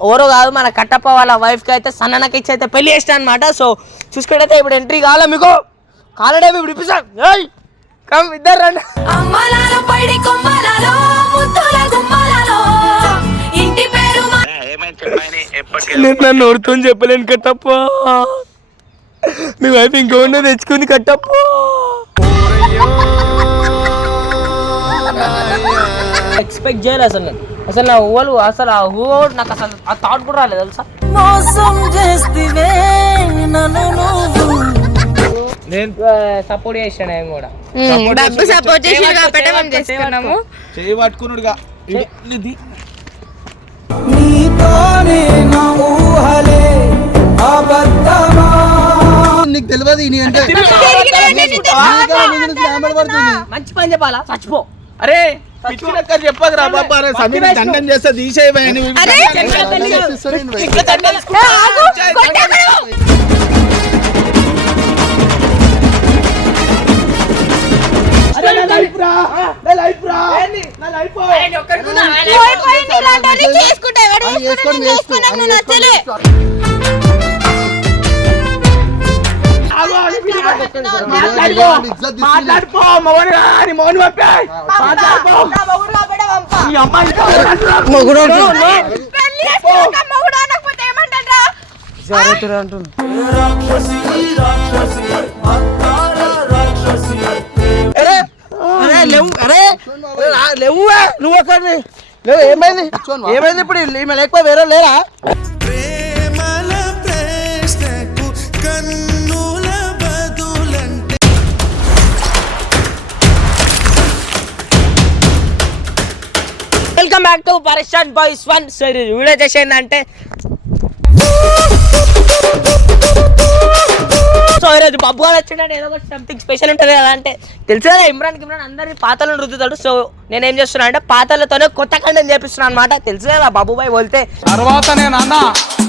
ఎవరో కాదు మన కట్టప్ప వాళ్ళ వైఫ్కి అయితే సన్ననకి ఇచ్చి అయితే పెళ్ళి చేసిన అనమాట సో చూసుకుంటే ఇప్పుడు ఎంట్రీ కావాలా మీకు. కాలడే ఇప్పుడు ఇప్పిస్తాం. ఏయ్ కమ్ ఇద్దరు రండి. నేను నన్ను నోడుతో చెప్పలేను కట్టప్ప. మీ వైఫ్ ఇంకోండి తెచ్చుకుంది కట్టప్ప. ఎక్స్పెక్ట్ చేయలేదు అసలు నేను అసలు నా ఊహలు అసలు ఆ ఊహ నాకు అసలు ఆ థాట్ కూడా రాలేదు తెలుసా? మోసం చేస్తివే నన్ను నేను సపోర్ట్ చేసాను నేను కూడా. డబ్బు సపోర్ట్ చేసి కాబట్టి చేసుకున్నాము చేయి పట్టుకున్నాడుగా నీకు తెలియదు అంటే. మంచి పని చెప్పాలా? చచ్చిపో. అరే పిచ్చి లెక్క చెప్పదు రా బాబా అరే సమీర్ దండం చేస్తే వాళ్ళని చేసుకుంటే నువ్వు మౌని అని మౌని అమ్మాయి మొగుడు ఏమైంది? ఏమైంది ఇప్పుడు? ఈమె లేకపోతే వేరే లేరా? Welcome back to Parishan boys one. సరే వీడియో చేసేందంటే సో ఈరోజు బబ్బు గారు వచ్చిండంటే ఏదో ఒకటి సంథింగ్ స్పెషల్ ఉంటుంది కదా అంటే తెలుసు కదా ఇమ్రాన్ ఇమ్రాన్ అందరి పాతలను రుద్దుతాడు. సో నేను ఏం చేస్తున్నా అంటే పాతలతోనే కొత్త కంటెం చేపిస్తున్నాను అనమాట తెలుసు కదా బాబు బాయ్ వెళ్తే తర్వాత నేను అన్న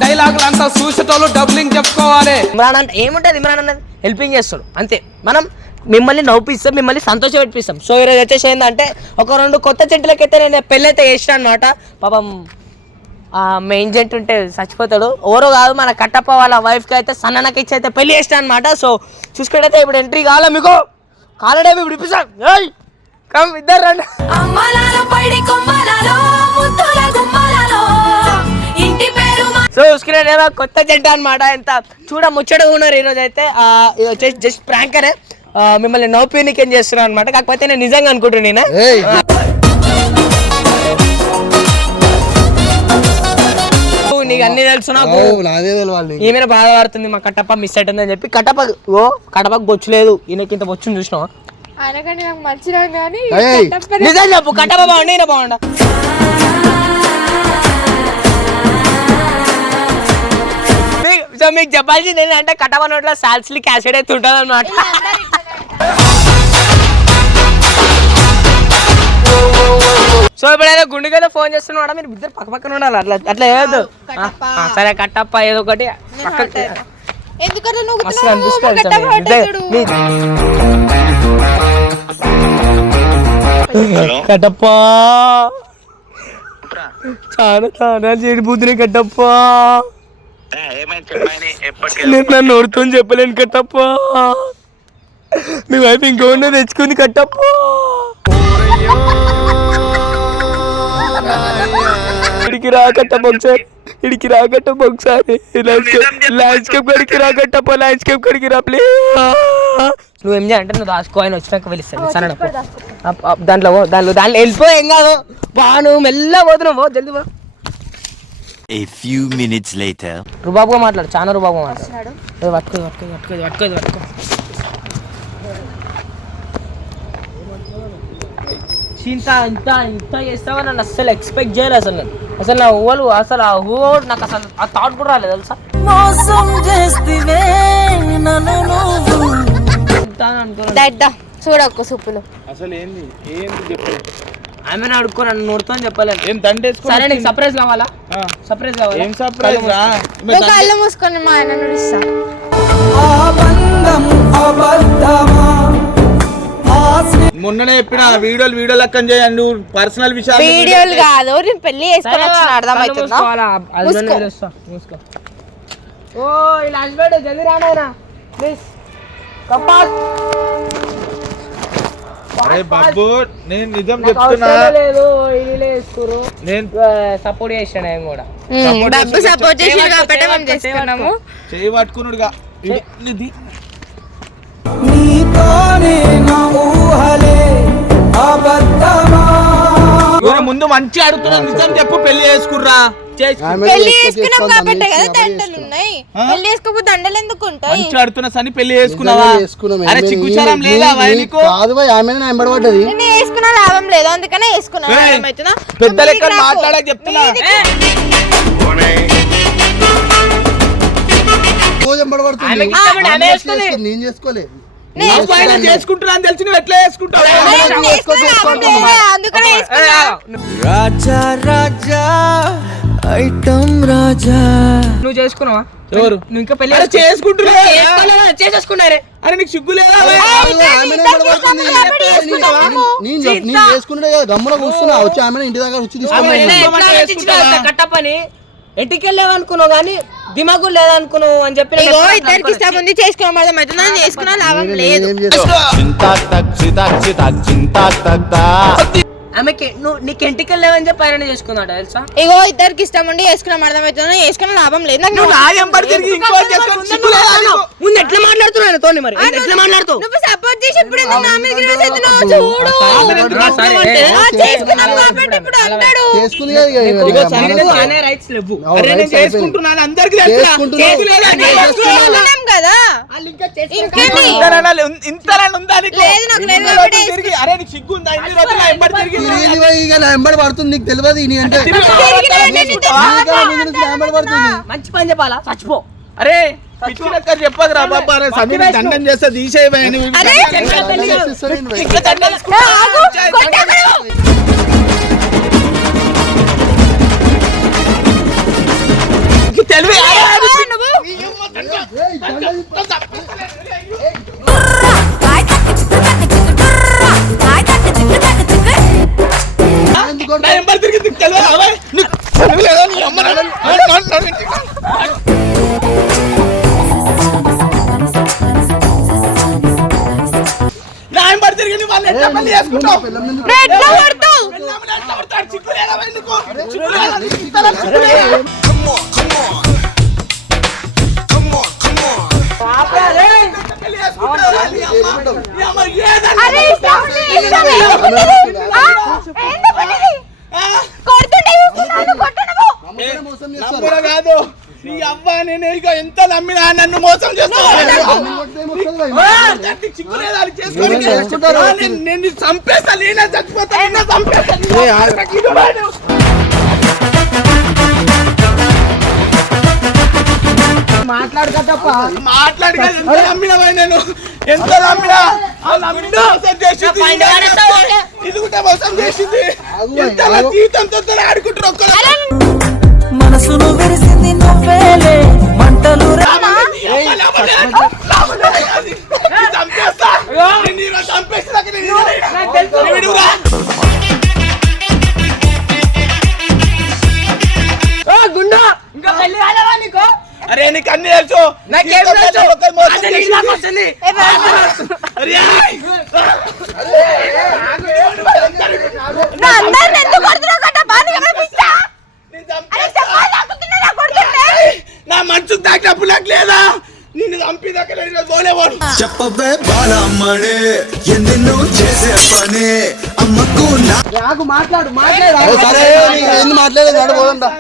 డైలాగులు అంతా చూసేటోళ్ళు డబ్లింగ్ చెప్పుకోవాలి. ఇమ్రాన్ అంటే ఏముంటుంది ఇమ్రాన్ అన్నది? హెల్పింగ్ చేస్తాడు. అంతే. మనం మిమ్మల్ని నవ్విస్తాం మిమ్మల్ని సంతోష పెట్టిస్తాం సో ఈరోజు వచ్చేసి ఏంటంటే ఒక రెండు కొత్త చెట్లకైతే నేను పెళ్ళైతే చేసిన అనమాట పాపం మెయిన్ జెంట్ ఉంటే చచ్చిపోతాడు. ఎవరో కాదు మన కట్టప్ప వాళ్ళ వైఫ్కి అయితే సన్ననకి ఇచ్చి అయితే పెళ్ళి చేసిన అనమాట సో చూసుకుంటే ఇప్పుడు ఎంట్రీ కావాలా మీకు. కాలడే ఇప్పుడు ఇప్పిస్తాం. ఏయ్ కమ్ ఇద్దరు రండి. సో చూసుకునే కొత్త జంట అనమాట ఎంత చూడ ముచ్చటగా ఉన్నారు ఈరోజు అయితే ఇది వచ్చేసి జస్ట్ ప్రాంకరే మిమ్మల్ని నవ్వుపీనికి ఏం చేస్తున్నాను అనమాట కాకపోతే నేను నిజంగా అనుకుంటున్నా నీకు అన్ని తెలుసు నాకు. బాధపడుతుంది మా కట్టప్ప మిస్ అవుతుందని చెప్పి కట్టప్ప ఓ కట్టప్పకు బొచ్చు లేదు. ఈయనకి ఇంత బొచ్చుని చూసినావా? నిజం చెప్పు కట్టప్ప బాగుండి ఈయన బాగుండా? సో మీకు చెప్పాల్సింది ఏంటంటే కట్టప్ప నోట్లో సాల్సిలిక్ యాసిడ్ అయితే ఉంటుంది అనమాట సో ఇప్పుడైనా గుండెగా ఫోన్ చేస్తున్నాడు మీరు ఇద్దరు పక్క పక్కన ఉండాలి. అట్లా అట్లా ఏదో సరే కట్టప్ప ఏదో ఒకటి మస్తు అనిపిస్తుంది కట్టప్ప చాలా చాలా చెడిపోతున్నాయి కట్టప్ప. నేను నన్ను నోడుతో చెప్పలేను కట్టప్ప. మీ వైఫ్ ఇంకోండి తెచ్చుకుంది కట్టప్ప. ఇడికి రా కట్టప్ప ఒకసారి ఇడికి రా కట్టప్ప ఒకసారి ల్యాండ్స్కేప్ కడికి రా కట్టప్ప ల్యాండ్స్కేప్ కడికి రా ప్లే నువ్వేం చేయాలంటే నువ్వు దాచుకో ఆయన వచ్చినాక పిలుస్తాను సరే దాంట్లో దాంట్లో దాంట్లో వెళ్ళిపో ఏం కాదు. బా నువ్వు మెల్ల పోతున్నావు జల్దీ పో. A few minutes later. రుబాబుగా మాట్లాడు చాలా రుబాబుగా మాట్లాడు. పట్టుకో పట్టుకో పట్టుకో పట్టుకో పట్టుకో. ఇంత ఇంత ఇంత చేస్తావని నన్ను అస్సలు ఎక్స్పెక్ట్ చేయలేదు అసలు నేను అసలు నా ఊహలు అసలు ఆ ఊహ నాకు అసలు ఆ థాట్ కూడా రాలేదు తెలుసా? మోసం అని దడ్డా చూడొక్క సూపులు అసలు ఏంది? ఏంది చెప్పు? ఆమె అడుక్కో నన్ను నోడుతో చెప్పలేదు. ఏం దండేసుకో సరే నీకు సర్ప్రైజ్ కావాలా? ఆ. సర్ప్రైజ్ కావాలా? ఏం సర్ప్రైజ్ రా? నువ్వు కళ్ళు మూసుకొని మా ఆయన ఆ బంధం అబద్ధమా? మొన్ననే చెప్పిన వీడియోలు వీడియో లెక్కన చేయండి పర్సనల్ విషయాలు వీడియోలు కాదు నేను పెళ్ళి చేసుకొని వచ్చిన అర్థమవుతుందా మూసుకో. మూసుకో. ఓ ఇలా హస్బెండ్ జల్దీ రానాయనా ప్లీజ్. కపాస్ అరే బాబు నేను నిజం చెప్తున్నా. లేదు నేను సపోర్ట్ చేసాను నేను కూడా. సపోర్ట్ చేసి కాబట్టి చేయి పట్టుకున్నాడుగా ముందు మంచి అడుగుతున్నా నిజం చెప్పు పెళ్ళి చేసుకుర్రా? చేసి పెళ్ళి చేసుకున్నాం కాబట్టి కదా దండలు ఉన్నాయి. పెళ్ళి చేసుకోకపోతే దండలు ఎందుకు ఉంటాయి? మంచి అడుగుతున్నా సని పెళ్ళి చేసుకున్నావా? అరే చిక్కుచారం లేదా వై నీకు? కాదు భయ్ ఆమె ఎంబడబడ్డది నేను వేసుకున్న లాభం లేదు అందుకనే వేసుకున్నాను ఏయ్, అర్థమవుతుందా పెద్ద లెక్క. మాట్లాడక చెప్తున్నా. రోజు. నేను చేసుకోలేదు నువ్వు తెలిసి ఎట్లా చేసుకుంటావు? రాజా రాజా ఐటమ్ రాజా. నువ్వు చేసుకున్నావా? ఎవరు? నువ్వు ఇంకా పెళ్ళి అరే చేసుకుంటున్నా చేసుకోలేదా? చేసేసుకున్నారే. అరే నీకు సిగ్గు లేదా? నేను కదా గమ్మున కూర్చున్నా వచ్చి ఆమె ఇంటి దగ్గర వచ్చి తీసుకున్నా? కట్టపని. ఇంటికి వెళ్ళావనుకున్నావు కానీ దిమాగు లేదనుకున్నావు అని చెప్పి ఇద్దరికి ఉంది చేసుకోవడం లాభం లేదు. ఆమెకి నువ్వు నీకు ఇంటికి వెళ్ళావని చెప్పి ఆయన చేసుకున్నాడు తెలుసా? ఇగో ఇద్దరికి ఇష్టం ఉండి వేసుకున్నాం అర్థమవుతుందా? వేసుకున్న లాభం లేదు. నాకు నువ్వు నీకు? ముందు ఎట్లా మాట్లాడుతున్నాను తోని మరి. ఎట్లా మాట్లాడుతావు నువ్వు సపోర్ట్ చేసి ఇప్పుడు ఎందుకు నా మీద గిరివేసి ఎత్తున్నావు? చూడు. ఆ, చేసుకున్నాం కాబట్టి ఇప్పుడు అంటాడు. చేసుకుంది కదా ఇక ఇక ఇగో మన- సరిగ్గా అనే రైట్స్ లేవు. అవును, అరే నేను రైట్స్ అయిపోయింది. చేసుకుంటున్నాను అందరికి తెలుసా? కదా? ఉందా? లేదు, నాకు అరే నీకు సిగ్గు ఉందా ఇన్ని రోజులు నా ఎంబడి తిరిగి ఎంబడి పడుతుంది నీకు తెలియదు నీ అంటే ఎంబడి పడుతుంది మంచి పని చెప్పాలా చచ్చిపో అరే పిచ్చి లెక్క చెప్పదు రా బాబా అరే సమీర్ దండం చేస్తే తెలివి? నువ్వు అరే ఇష్టం ఉంది, ఇష్టం లేకపోతే ఆ, ఎందుకు ఇది? ఆ? కొడుతుంటే ఊరుకున్నాను, కొట్టు నువ్వు. నమ్మకమే మోసం చేస్తారు. నమ్మడం కాదు నీ అవ్వ నేను నమ్మినా నన్ను మోసం? చేసుకుంటారు. నేను చంపేస్తా నేనే చచ్చిపోతా నేనే చంపేస్తా నేనే చంపేస్తా. ఇటు వాడు. మాట్లాడుకో తప్ప మాట్లాడి కాదు, ఎంత నమ్మినవా నేను? ఎంత నమ్మినా? ఆ నమ్మిన మోసం చేసింది. మోసం ఎంత ఆడుకుంటారు ఒక్కరు. మనసును విరిసింది నువ్వేలే. మంటలు అరే నీకు అన్ని తెలుసు. నాకేం తెలుసు? ఒక్కరు మోసం అదే నీకు నాకు వస్తుంది. ఏ బాబు, అరే, ఆయ్. నా అందరిని ఎందుకు కొడుతున్నావు కట్ట? బాధ కనిపిస్తా? నేను అరే చంపేస్తా. చెప్పాలి అనుకుంటున్నా, నా కొడుతుంటే. ఏయ్, నా మనసుకు తాకినప్పుడు నాకు లేదా నిన్ను చంపిదాకా నేను పోలేవాడు బాలమ్మడే ఎన్నెన్నో చేసే పనే అమ్మకు నా నాకు మాట్లాడు మాట్లాడు ఓ సరే నీకు ఏంది మాట్లాడేది నడు పోదాం రా.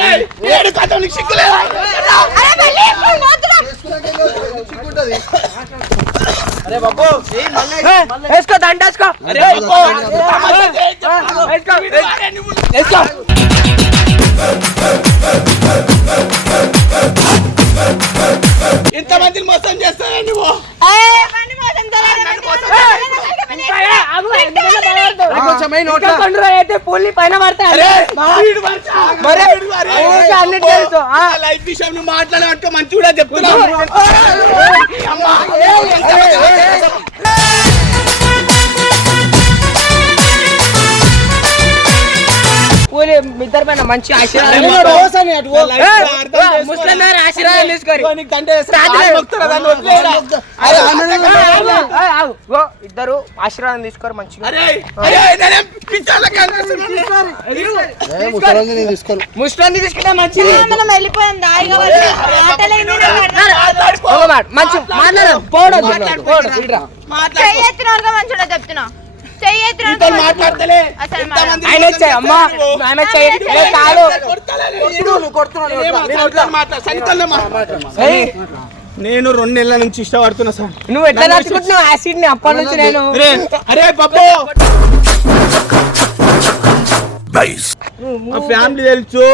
ఏయ్, ఏడు కథ నీకు సిగ్గులేదా అరే పెళ్ళి చేసుకొని పోతున్నాం. చేసుకున్నాక ఏదో చిక్కుంటది. వేసుకో దండ వేసుకో అరే బాబు, తమాషా చేయొద్దు. వేసుకో అరే, నువ్వు వేసుకో ఇంతమందిని మోసం చేస్తావా నువ్వు పుల్లి పైన లైఫ్ విషయం నువ్వు మాట్లాడమంటే మంచి కూడా చెప్తున్నావు తీసుకోరు మంచిగా. అరే, అరే, నేనేం పిచ్చోళ్ళకి కనిపిస్తున్నాను. ఏ, ముసలాన్ని నేను తీసుకోను. ముస్లిం తీసుకుంటే మంచిది. మంచి మాట్లాడు పోవడం పోవడం ఇట్రా. చెయ్యి ఎత్తిన వరకు మంచిగా చెప్తున్నా. మాట్లాడతలే. ఆయన వచ్చాయి అమ్మా. కాదు నేను రెండు నెలల నుంచి ఇష్టపడుతున్నా సార్. నువ్వు ఎట్లా నడుచుకుంటున్నావు యాసిడ్ని అప్పటి నుంచి నేను అరే మా ఫ్యామిలీ తెలుసు.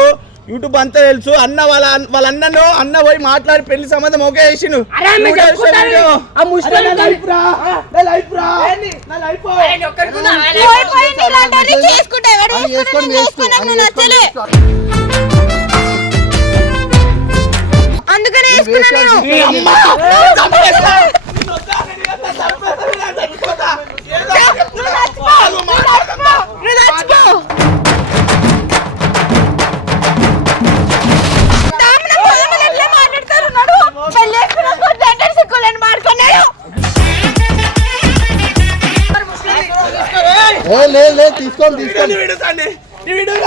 యూట్యూబ్ అంతా తెలుసు. అన్న వాళ్ళ వాళ్ళ అన్నను అన్న పోయి మాట్లాడి పెళ్ళి సంబంధం ఓకే చేసిండు. నీ వీడియో.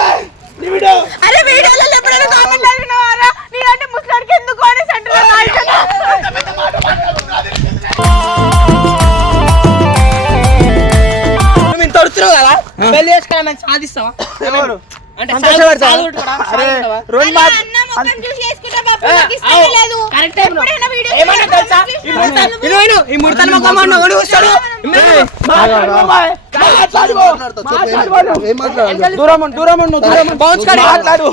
అరే వీడియోలలో ఎప్పుడైనా కామెంట్ చదివినవారా నీలాంటి ముసలాడికి ఎందుకు అని సెంటర్ ఇంత అడుగుతున్నావు కదా? పెళ్ళి చేసుకోవాలని సాధిస్తావా? అంటే కరెక్ట్ ఏమన్నా తెలుసా? ఈ ముడతలు- ఇను, ఇను, ఈ దూరం దూరం దూరం బౌన్స్ కాడి. మాట్లాడు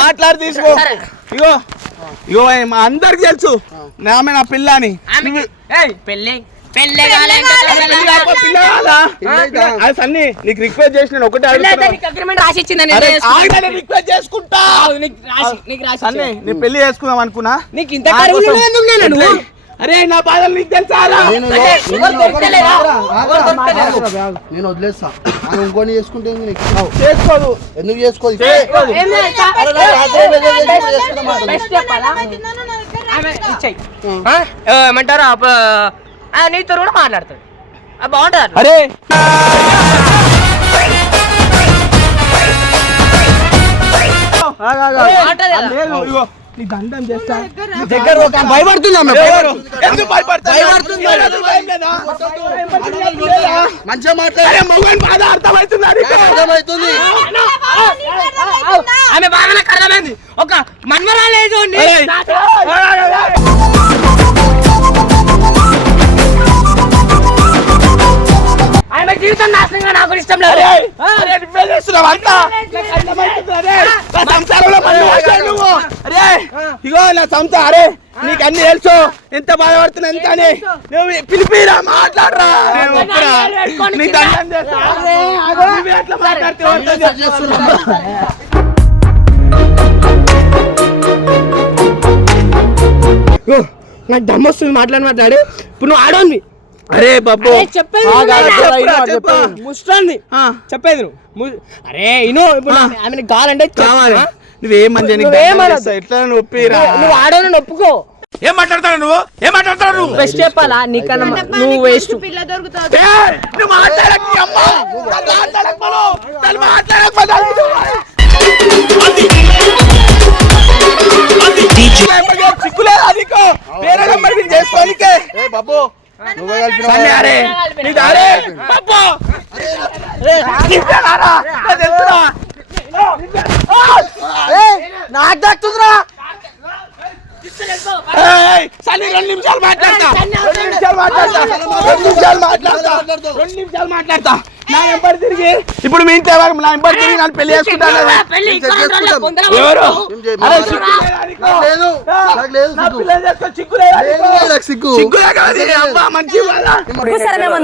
మాట్లాడి తీసుకో ఇగో ఇగో మా అందరికి తెలుసు ఆమె నా పిల్ల అని పెళ్ళి పెళ్ళి సన్ని నీకు రిక్వెస్ట్ చేసిన ఒకటే రిక్వెస్ట్ చేసుకుంటా సన్ని నీ పెళ్ళి చేసుకుందాం అనుకున్నా నీకు ఇంత అరే నా బాధలు నీకు తెలుసా? నేను వదిలేస్తా. ఇంకోని చేసుకుంటే. చేసుకోదు. ఎందుకు చేసుకోదు? ఏమంటారు? నీతో కూడా మాట్లాడతాడు. బాగుంటుంది. అరే. లేదు. ఇగో నీ దండం చేస్తా దగ్గర ఒక భయపడుతుంది? మంచిగా మాట్లాడే మగవాని బాధ అర్థమవుతుందా? అర్థమవుతుంది ఆమె బాగా నాకు అర్థమైంది ఒక మన్మరాలేదు సంసారంలో నువ్వు. అరే, ఇగో నా సంసారం అరే నీకు అన్ని తెలుసు. ఎంత బాధపడుతున్నా ఎంత అని. నువ్వు పిలిపిరా మాట్లాడరా. అట్లా మాట్లాడితే నాకు దమ్ము వస్తుంది మాట్లాడి మాట్లాడి. ఇప్పుడు నువ్వు ఆడోంది అరే బాబు. చెప్పేది. చెప్పేది నువ్వు అరే ఇను ఇప్పుడు. ఆమె కావాలంటే. కావాలి? నువ్వేమని. ఎట్లా నువ్వు ఆడోని ఒప్పుకో. ఏం మాట్లాడతావు నువ్వు? ఏం మాట్లాడతావు నువ్వు? బెస్ట్ చెప్పాలా? నీకన్నా నువ్వు వేస్ట్ పిల్ల దొరుకుతావు. నువ్వు మాట్లాడకు అమ్మ. మాట్లాడకు మాట్లాడకు? వేరే నెంబర్ చేసుకోనీకే. ఏ బాబు. నువ్వే? నాకు దక్కుతుందిరా సన్నీ రెండు నిమిషాలు మాట్లాడతా. రెండు నిమిషాలు మాట్లాడతా. రెండు నిమిషాలు మాట్లాడతా. నా నెంబర్ తిరిగి. ఇప్పుడు మీ ఇంటి నా నెంబర్ తిరిగి నన్ను పెళ్ళి చేసుకుంటాను. ఎవరు? అరే సిగ్గు లేదా.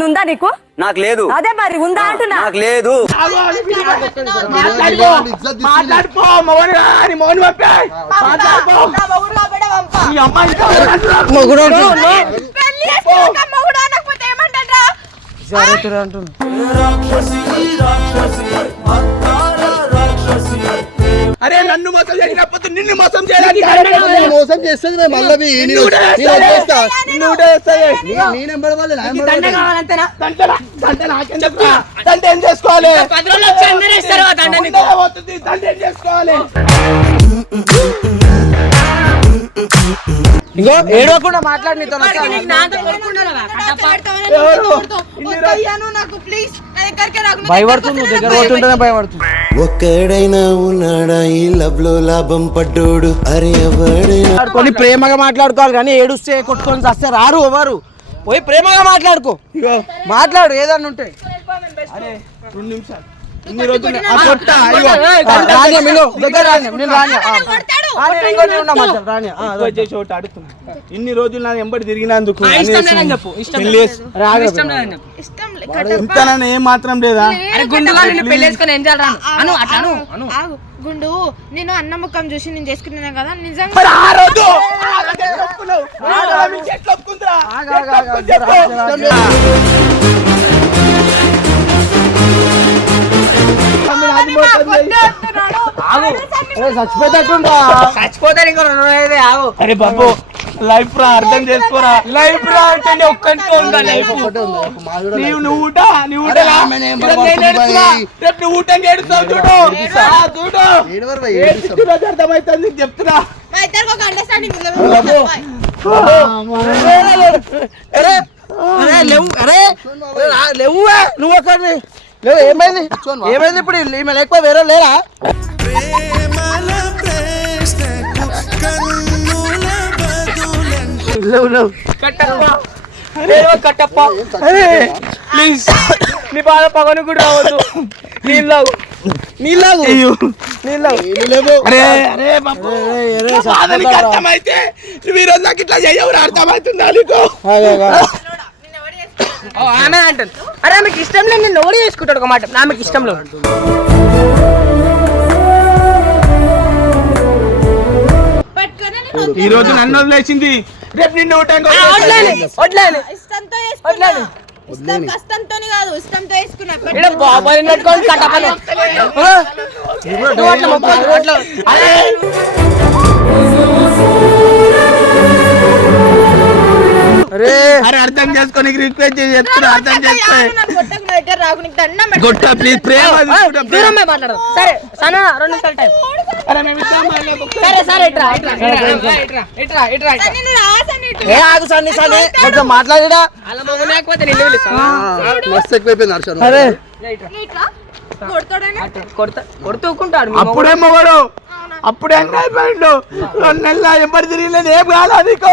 ఉందా నీకు? నాకు లేదు. అదే మరి ఉందా అంటున్నా? నాకు లేదు. మాట్లాడుకో. మౌని మౌని పంపే. అమ్మాయి అరే నన్ను మోసం చేసినప్పుడు నిన్ను మోసం చేయడానికి మోసం చేస్తుంది మేము మళ్ళీ. నీ నెంబర్ వాళ్ళు. దండ ఏం చేసుకోవాలి? దండ ఏం చేసుకోవాలి? ఇంకో ఏడవకుండా మాట్లాడి నీతో భయపడుతుంది దగ్గర పోతుంటేనే భయపడుతుంది. ఒక్కడైనా ఉన్నాడా? ఈ లవ్లో లాభం పడ్డోడు. అరే ఎవడైనా ప్రేమగా మాట్లాడుకోవాలి కానీ ఏడుస్తే కొట్టుకొని వస్తే రారు ఎవరు? పోయి ప్రేమగా మాట్లాడుకో. ఇగో. మాట్లాడు ఏదన్నా ఉంటే. అరే రెండు నిమిషాలు. ఇన్ని రోజులు ఆ కొట్ట, దగ్గర నేను ఇన్ని రోజులు నా ఎంబడి తిరిగినందుకు. ఇంతనన్నా ఏం మాత్రం లేదా? గుండు నేను అన్న ముఖం చూసి నేను చేసుకున్నాను కదా నిజంగా మరి ఆ రోజు? ఇంకో రెండు ఆగు. అరే బాబు లైఫ్ రా అర్థం చేసుకోరా. లైఫ్ రా అంటే నీ ఒక్కనికే ఉందా లైఫ్ నీవు. నువ్వు ఊట నువ్వు నేను రేపు నువ్వు ఏడుస్తావు చూడు. చూడు. ఏడుస్తున్నా అర్థమవుతుంది నీకు చెప్తున్నా. మా ఇద్దరికి ఒక అండర్స్టాండింగ్ ఉంది. అరే లేవు అరే. లేవువే నువ్వు ఒకరిని లేవు ఏమైంది? ఏమైంది ఇప్పుడు? ఈమె లేకపోతే వేరే లేరా? లేవు లేవు కట్టప్ప. లేవు కట్టప్ప. అరే. ప్లీజ్ నీ బాధ పగను కూడా రావద్దు. నీళ్ళాగు నీళ్ళాగు నీళ్ళాగు అర్థమైతే రోజు నాకు ఇట్లా చేయవు అర్థమవుతుందా నీకు? ఆమె అంటుంది. అరే ఆమెకి ఇష్టం లేదు నేను ఎవడు చేసుకుంటాడు ఒక మాట. ఆమెకి ఇష్టం లేదు. ఈ రోజు నన్ను వదిలేసింది. రేపు నిన్ను ఇష్టం కష్టంతోని కాదు ఇష్టంతో వేసుకున్నా బాబాయ్ కట్టపని అరే అరే అరే అర్థం చేసుకొని రిక్వెస్ట్ చేసి చెప్తున్నా అర్థం చేసుకో. గొట్ట ప్లీజ్ ప్రేమ సరే సనా రెండు నిమిషాలు టైం. సరే సరే ఇట్రా ఇట్రా ఇట్రా ఇట్రా. ఏ ఆగు సన్ని కొంచెం మాట్లాడిడా అలా నిన్ను పిలుస్తా మస్తు ఎక్కువైపోయింది. అరే. అప్పుడే మొగడు? అప్పుడే అయిపోయిండు రెండు నెలల ఎంబడి తిరిగిలేదు ఏం కాలా నీకు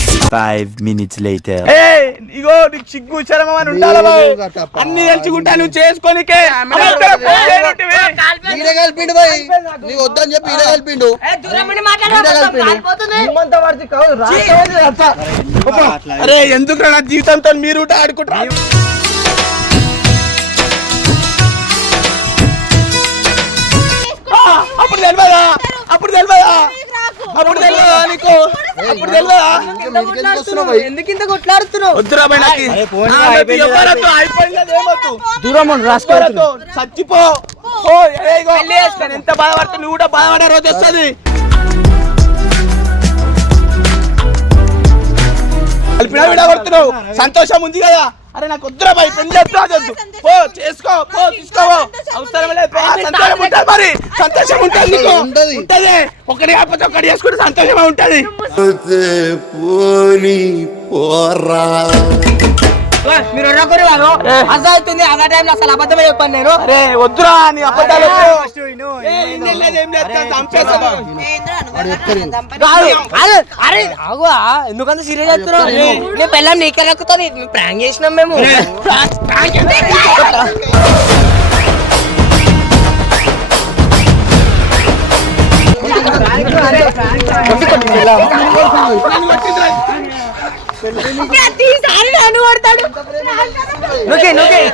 minutes later. ఏ ఇగో నీకు సిగ్గు శరమం అని ఉండాలి బాయ్. అన్ని తెలుసుకుంటా నువ్వు చేసుకోనికే. చేయనట్టివి. ఈడే కలిపిండు బాయ్. నీకు వద్దని చెప్పి ఈడే కలిపిండు. అరే ఎందుకు నా జీవితంతో మీరు ఆడుకుంటారు దూరం రాసుకోవద్దు. చచ్చిపో. ఎంత బాధపడుతున్నా నువ్వు కూడా బాధపడే రోజు వస్తుంది. కలిపినా విడగొడుతున్నావు. సంతోషం ఉంది కదా. అరే నాకు వద్దురా బాయ్ పెళ్ళి చెప్తా వద్దు పో చేసుకో పో తీసుకోవో అవసరం లేదు సంతోషం ఉంటుంది మరి. సంతోషం ఉంటుంది నీకు. ఉంటది. ఉంటది. ఒకటి కాకపోతే ఒకటి చేసుకుంటే సంతోషమే ఉంటది. పోనీ పోరా. మీరు ఒక్కరు వారు? అసలు అవుతుంది అదే టైంలో అసలు అబద్ధమే చెప్పాను నేను. అరే వద్దురా నీ అబద్ధాలు అరే అరే ఆగు ఆ, ఎందుకంత సీరియస్ అవుతున్నావు నీ పిల్లం నీకే లెక్కుతుంది. ప్రాంక్ చేసినాం మేము. నువ్వు నువ్వు